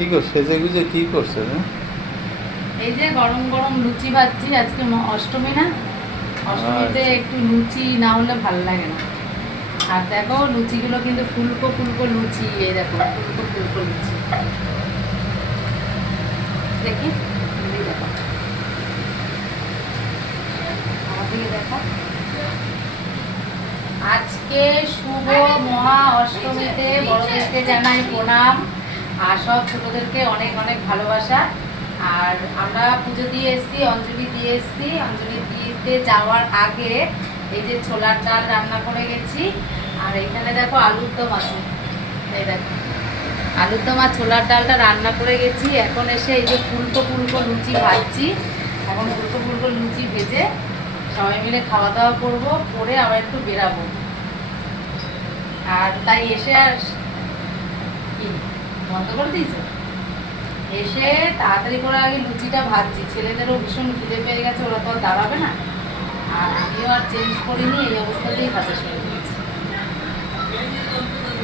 কি করছে সেজে গুজে কি করছে রে? এই যে গরম গরম লুচি ভাজছি, আজকে অষ্টমী না, অষ্টমীতে আচ্ছা। একটু লুচি না হলে ভালো লাগে না। আর দেখো লুচিগুলো কিন্তু ফুলকো ফুলকো লুচি, এই দেখো ফুলকো ফুলকো লুচি। দেখি, এই দেখো আমার দিকে দেখো। আজকে শুভ মহা অষ্টমীতে বড়দেরকে জানাই প্রণাম, আর সব ছোটদেরকে অনেক অনেক ভালোবাসা। আর আমরা পুজো দিয়ে এসেছি, অঞ্জলি দিয়ে এসেছি। অঞ্জলি দিতে যাওয়ার আগে এই যে ছোলার ডাল রান্না করে গেছি, আর এখানে দেখো আলুর দম আছে। এই দেখো আলুর দম আর ছোলার ডালটা রান্না করে গেছি। এখন এসে এই যে ফুলকো ফুলকো লুচি ভাজছি। এখন ফুলকো ফুলকো লুচি ভেজে সবাই মিলে খাওয়া দাওয়া করবো, করে আবার একটু বেরাবো। আর তাই এসে আর কি বন্ধ করে দিয়েছে, এসে তাড়াতাড়ি করে আগে লুচিটা ভাজছি। ছেলেদেরও ভীষণ খিদে পেয়ে গেছে, ওরা তো আর দাঁড়াবে না। আর আমিও আর চেঞ্জ করিনি, এই অবস্থাতেই ভাজা শুরু করেছি।